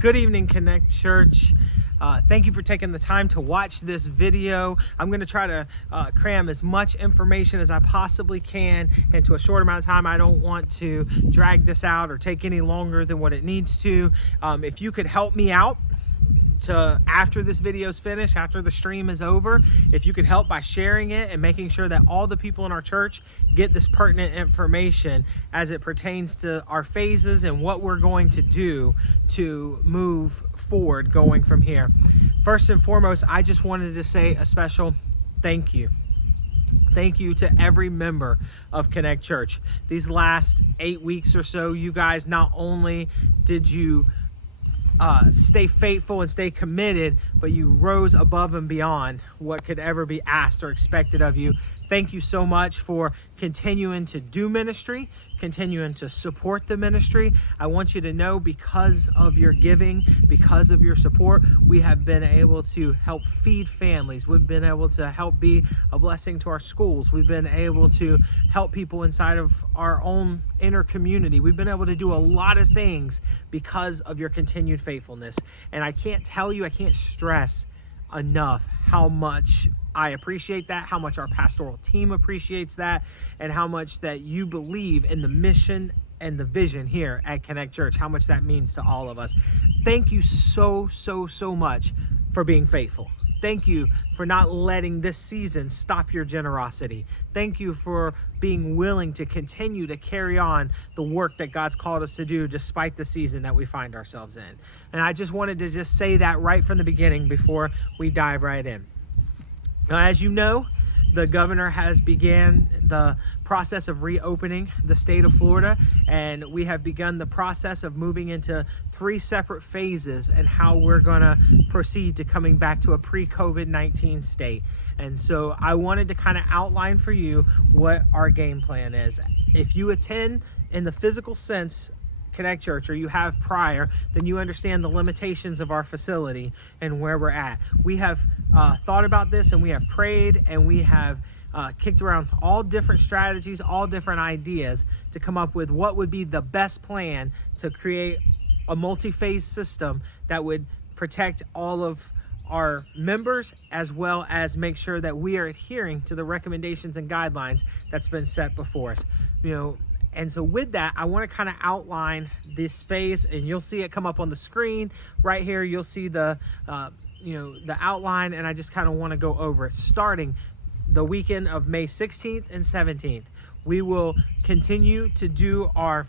Good evening, Connect Church. Thank you for taking the time to watch this video. I'm going to try to cram as much information as I possibly can into a short amount of time. I don't want to drag this out or take any longer than what it needs to. If you could help me out after this video is finished, after the stream is over, if you could help by sharing it and making sure that all the people in our church get this pertinent information as it pertains to our phases and what we're going to do to move forward going from here. First and foremost, I just wanted to say a special thank you. Thank you to every member of Connect Church. These last 8 weeks or so, you guys, not only did you stay faithful and stay committed, but you rose above and beyond what could ever be asked or expected of you. Thank you so much for continuing to do ministry, continuing to support the ministry. I want you to know, because of your giving, because of your support, we have been able to help feed families. We've been able to help be a blessing to our schools. We've been able to help people inside of our own inner community. We've been able to do a lot of things because of your continued faithfulness. And I can't stress enough how much I appreciate that, how much our pastoral team appreciates that, and how much that you believe in the mission and the vision here at Connect Church, how much that means to all of us. Thank you so much for being faithful. Thank you for not letting this season stop your generosity. Thank you for being willing to continue to carry on the work that God's called us to do despite the season that we find ourselves in. And I just wanted to just say that right from the beginning before we dive right in. Now, as you know, the governor has began the process of reopening the state of Florida, and we have begun the process of moving into 3 separate phases and how we're going to proceed to coming back to a pre-COVID-19 state. And so I wanted to kind of outline for you what our game plan is. If you attend in the physical sense Connect Church, or you have prior, then you understand the limitations of our facility and where we're at. We have thought about this, and we have prayed, and we have kicked around all different strategies, all different ideas to come up with what would be the best plan to create a multi-phase system that would protect all of our members, as well as make sure that we are adhering to the recommendations and guidelines that's been set before us. And so with that, I want to kind of outline this phase, and you'll see it come up on the screen right here. You'll see the outline, and I just kind of want to go over it. Starting the weekend of May 16th and 17th, we will continue to do our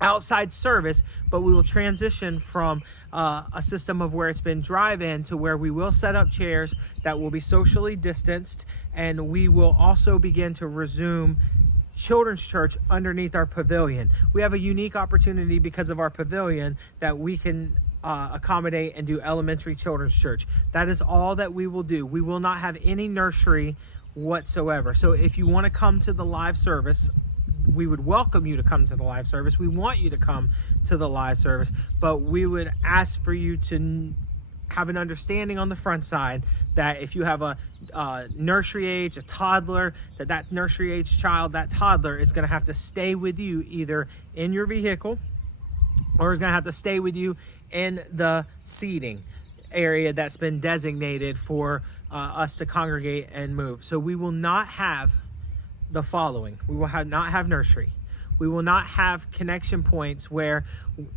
outside service, but we will transition from a system of where it's been drive-in to where we will set up chairs that will be socially distanced, and we will also begin to resume children's church underneath our pavilion. We have a unique opportunity because of our pavilion that we can accommodate and do elementary children's church. That is all that we will do. We will not have any nursery whatsoever. So if you want to come to the live service, we would welcome you to come to the live service. We want you to come to the live service, but we would ask for you to have an understanding on the front side that if you have a nursery age, a toddler, that nursery age child, that toddler is going to have to stay with you either in your vehicle or is going to have to stay with you in the seating area that's been designated for us to congregate and move. So we will not have the following. We will not have nursery. We will not have connection points where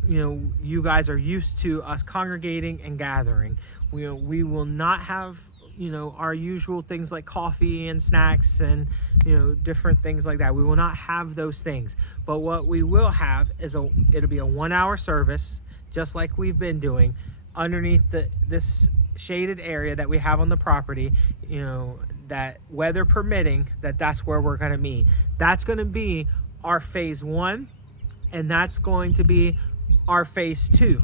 you guys are used to us congregating and gathering. We will not have our usual things like coffee and snacks and different things like that. We will not have those things. But what we will have is it'll be a 1-hour service, just like we've been doing, underneath this shaded area that we have on the property. That weather permitting, that's where we're going to meet. That's going to be our phase 1, and that's going to be our phase 2.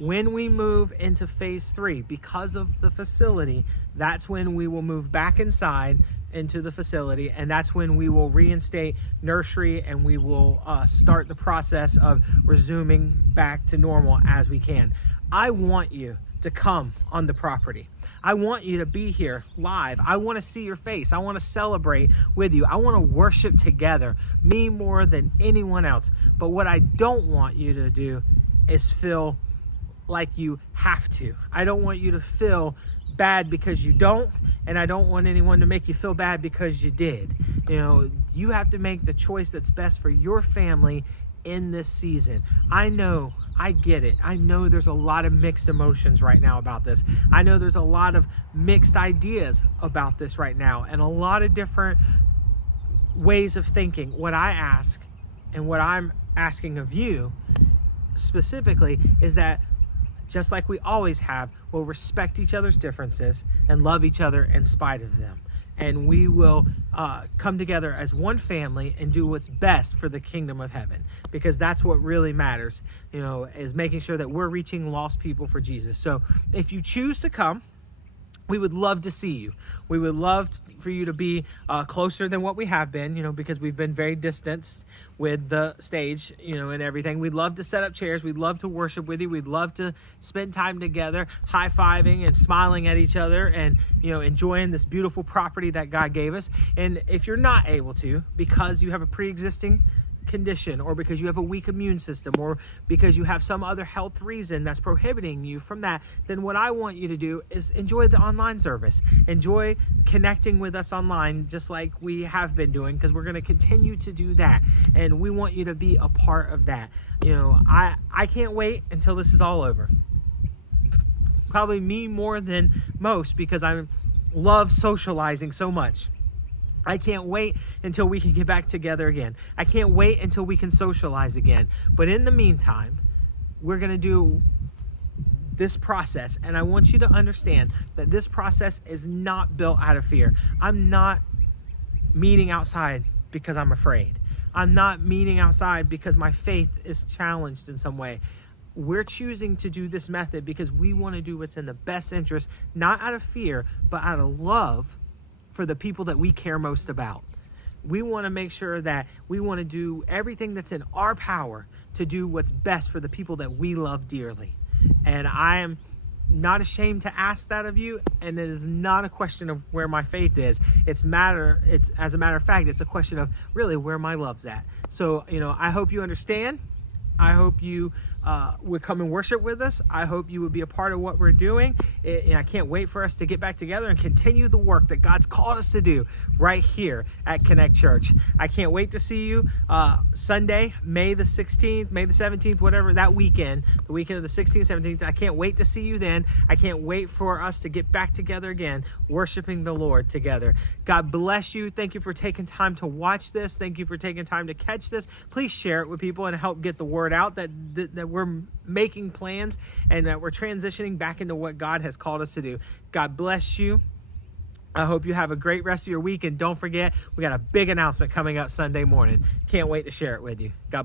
When we move into phase 3, because of the facility, that's when we will move back inside into the facility, and that's when we will reinstate nursery, and we will start the process of resuming back to normal as we can. I want you to come on the property. I want you to be here live. I want to see your face. I want to celebrate with you. I want to worship together, me more than anyone else. But what I don't want you to do is feel like you have to. I don't want you to feel bad because you don't, and I don't want anyone to make you feel bad because you did. You know, you have to make the choice that's best for your family in this season. I know, I get it. I know there's a lot of mixed emotions right now about this. I know there's a lot of mixed ideas about this right now, and a lot of different ways of thinking. What I ask, and what I'm asking of you specifically, is that just like we always have, we'll respect each other's differences and love each other in spite of them. And we will come together as one family and do what's best for the kingdom of heaven, because that's what really matters, you know, is making sure that we're reaching lost people for Jesus. So if you choose to come, we would love to see you. We would love for you to be closer than what we have been, you know, because we've been very distanced with the stage, you know, and everything. We'd love to set up chairs. We'd love to worship with you. We'd love to spend time together, high-fiving and smiling at each other and, you know, enjoying this beautiful property that God gave us. And if you're not able to, because you have a pre-existing condition, or because you have a weak immune system, or because you have some other health reason that's prohibiting you from that, then what I want you to do is enjoy the online service. Enjoy connecting with us online just like we have been doing, because we're going to continue to do that, and we want you to be a part of that. You know, I can't wait until this is all over. Probably me more than most, because I love socializing so much. I can't wait until we can get back together again. I can't wait until we can socialize again. But in the meantime, we're going to do this process. And I want you to understand that this process is not built out of fear. I'm not meeting outside because I'm afraid. I'm not meeting outside because my faith is challenged in some way. We're choosing to do this method because we want to do what's in the best interest, not out of fear, but out of love for the people that we care most about. We want to make sure that we want to do everything that's in our power to do what's best for the people that we love dearly. And I am not ashamed to ask that of you, and it is not a question of where my faith is. It's as a matter of fact, it's a question of really where my love's at. So, you know, I hope you understand. I hope you would come and worship with us. I hope you would be a part of what we're doing. I can't wait for us to get back together and continue the work that God's called us to do right here at Connect Church. I can't wait to see you Sunday, May the 16th, May the 17th, whatever, that weekend, the weekend of the 16th, 17th. I can't wait to see you then. I can't wait for us to get back together again, worshiping the Lord together. God bless you. Thank you for taking time to watch this. Thank you for taking time to catch this. Please share it with people and help get the word out that we're making plans and that we're transitioning back into what God has called us to do. God bless you. I hope you have a great rest of your week, and don't forget, we got a big announcement coming up Sunday morning. Can't wait to share it with you. God bless.